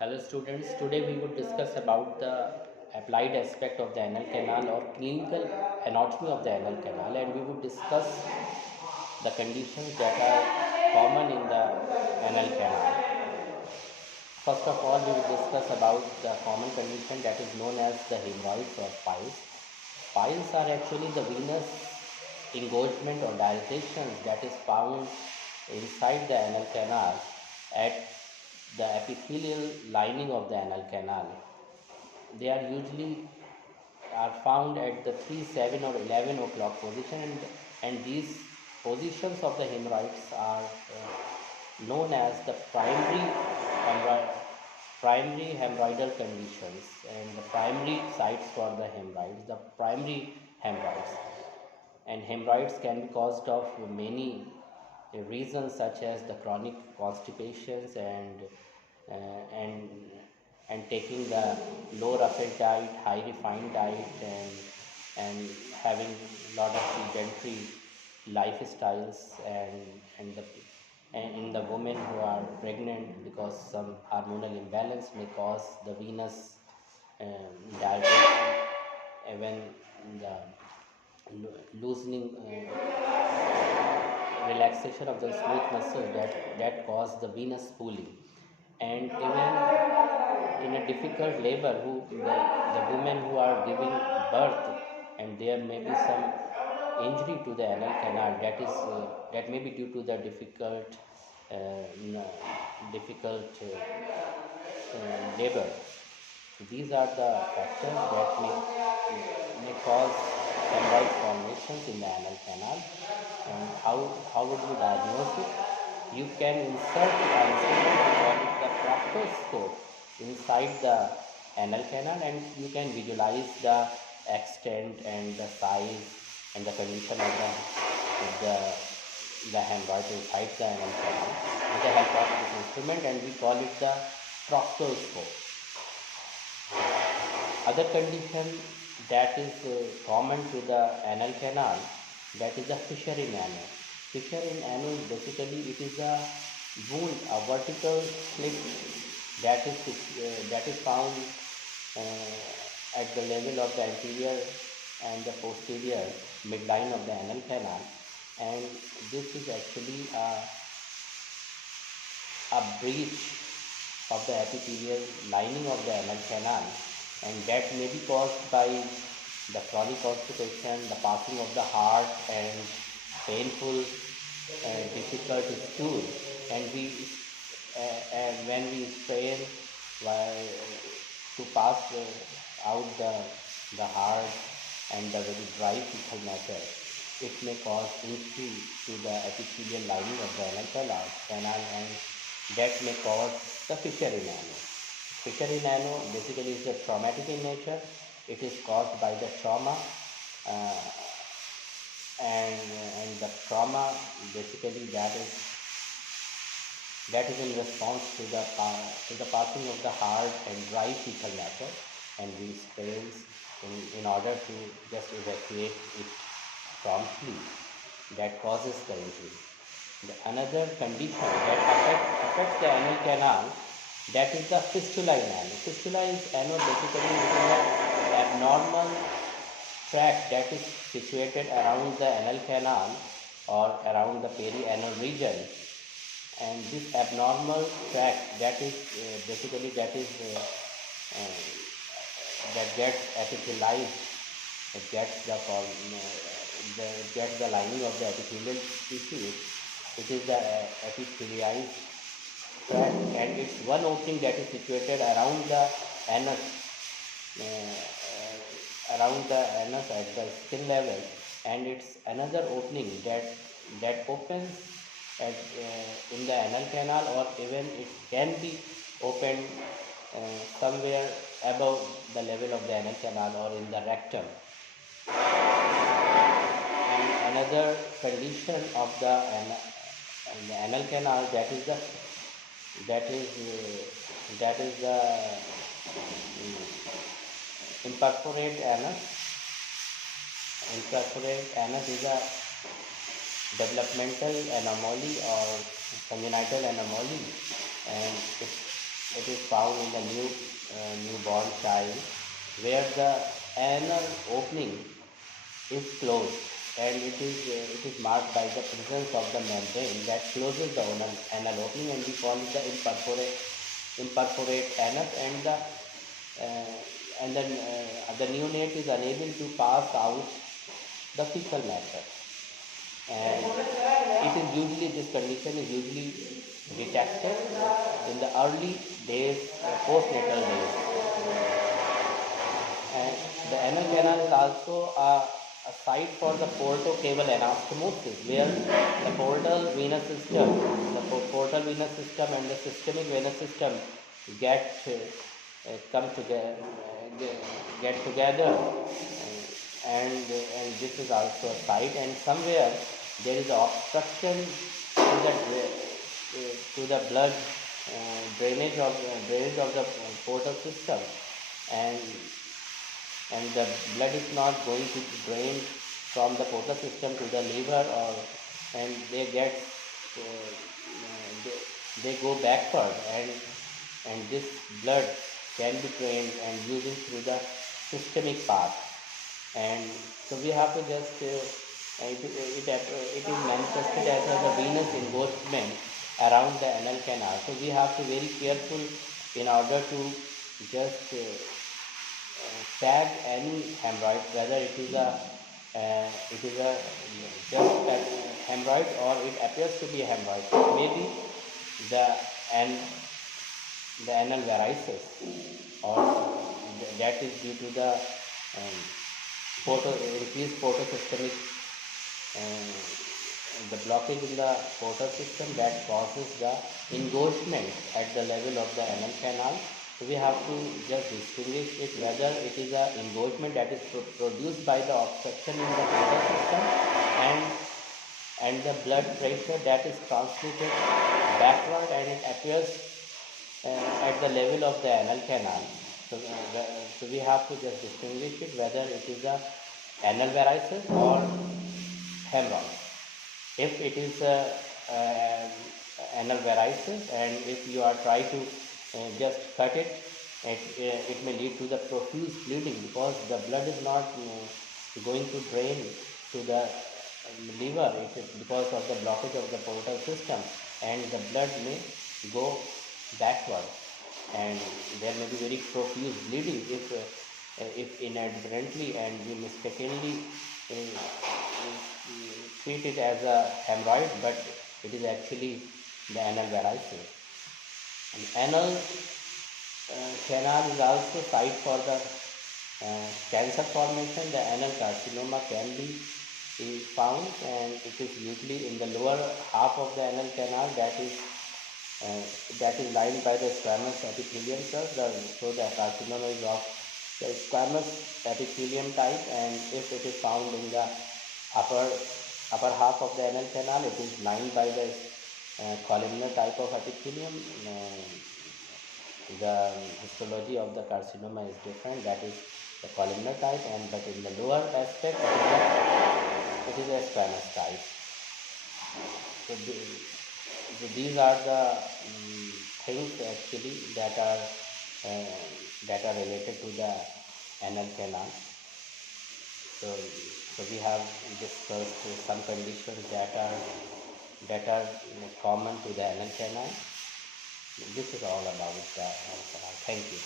Hello students, today we would discuss about the applied aspect of the anal canal or clinical anatomy of the anal canal, and we would discuss the conditions that are common in the anal canal. First of all, we will discuss about the common condition that is known as the hemorrhoids or piles. Piles are actually the venous engorgement or dilatation that is found inside the anal canal at the epithelial lining of the anal canal. They are usually are found at the 3, 7 or 11 o'clock position, and these positions of the hemorrhoids are known as the primary hemorrhoidal conditions, and the primary sites for the hemorrhoids, the primary hemorrhoids. And hemorrhoids can be caused of many reasons such as the chronic constipations uh, and and taking the low raffin diet, high refined diet, and having lot of sedentary lifestyles, and the and in the women who are pregnant, because some hormonal imbalance may cause the venous dilatation, even the loosening, relaxation of the smooth muscle that cause the venous pooling. And even in a difficult labor, the women who are giving birth, and there may be some injury to the anal canal, that may be due to the difficult labor. So these are the factors that may cause hemorrhoid formations in the anal canal. And how would you diagnose it? You can insert an instrument, we call it the proctoscope, inside the anal canal, and you can visualize the extent and the size and the condition of the the hemorrhoid inside the anal canal with the help of this instrument, and we call it the proctoscope. Other condition that is common to the anal canal, that is the fissure in ano. Fissure in ano, basically it is a wound, a vertical slit that is found at the level of the anterior and the posterior midline of the anal canal, and this is actually a breach of the epithelial lining of the anal canal, and that may be caused by the chronic constipation, the passing of the heart, and painful, difficult stool. And when we strain while to pass out the hard and the very dry fecal matter, it may cause injury to the epithelial lining of the anal canal, and that may cause the fissure in ano. Fissure in ano basically is a traumatic in nature. It is caused by the trauma, uh, and and the trauma basically that is in response to the passing of the hard and dry fecal matter, and we sprains in order to just evacuate it promptly, that causes the injury. Another condition that affects the anal canal, that is the fistula in ano. Fistula is ano, basically it is an abnormal tract that is situated around the anal canal or around the perianal region, and this abnormal tract that is basically uh, that gets epithelialized, it gets gets the lining of the epithelial tissue. It is the epithelialized tract, and it's one opening that is situated around the anus, around the anus at the skin level, and it's another opening that opens in the anal canal, or even it can be opened somewhere above the level of the anal canal or in the rectum. And another condition of the anal canal, that is that is the imperforate anus. Imperforate anus is a developmental anomaly or congenital anomaly, and it is found in the newborn child, where the anal opening is closed, and it is marked by the presence of the membrane that closes the anal opening, and we call it the imperforate anus, uh, and then the neonate is unable to pass out the fecal matter, and it is usually this condition is usually detected in the early days, postnatal days. And the anal canal is also a site for the portocable anastomosis, where the portal venous system and the systemic venous system get come together, get together, and this is also a site. And somewhere there is a obstruction to the blood drainage of the portal system, and the blood is not going to drain from the portal system to the liver, or and uh, they, they go backward, and this blood can be drained and using through the systemic path. And so we have to just it is manifested as a venous engorgement around the anal canal. So we have to be very careful in order to just tag any hemorrhoid, whether it is a just a hemorrhoid or it appears to be a hemorrhoid. It may be the and the anal varices, or that is due to the increased photosystemic, uh, the blockage in the portal system that causes the engorgement at the level of the anal canal. So we have to just distinguish it whether it is a engorgement that is produced by the obstruction in the portal system, and the blood pressure that is transmitted backward, and it appears at the level of the anal canal. So, so we have to just distinguish it whether it is a anal varices or hemorrhoid. If it is anal varices, and if you are trying to just cut it, it may lead to the profuse bleeding, because the blood is not going to drain to the liver. It is because of the blockage of the portal system, and the blood may go backward, and there may be very profuse bleeding if inadvertently and we mistakenly treat it as a hemorrhoid, but it is actually the anal varices. And anal canal is also site for the cancer formation. The anal carcinoma can be found, and it is usually in the lower half of the anal canal, that is lined by the squamous epithelium cells. So the carcinoma is of the squamous epithelium type, and if it is found in the upper half of the anal canal, it is lined by the columnar type of epithelium. The histology of the carcinoma is different, that is the columnar type, and but in the lower aspect it is a squamous type. So, so these are the things actually uh, that are related to the anal canal. So, we have discussed some conditions that are common to the anal canal. This is all about the anal canal. Thank you.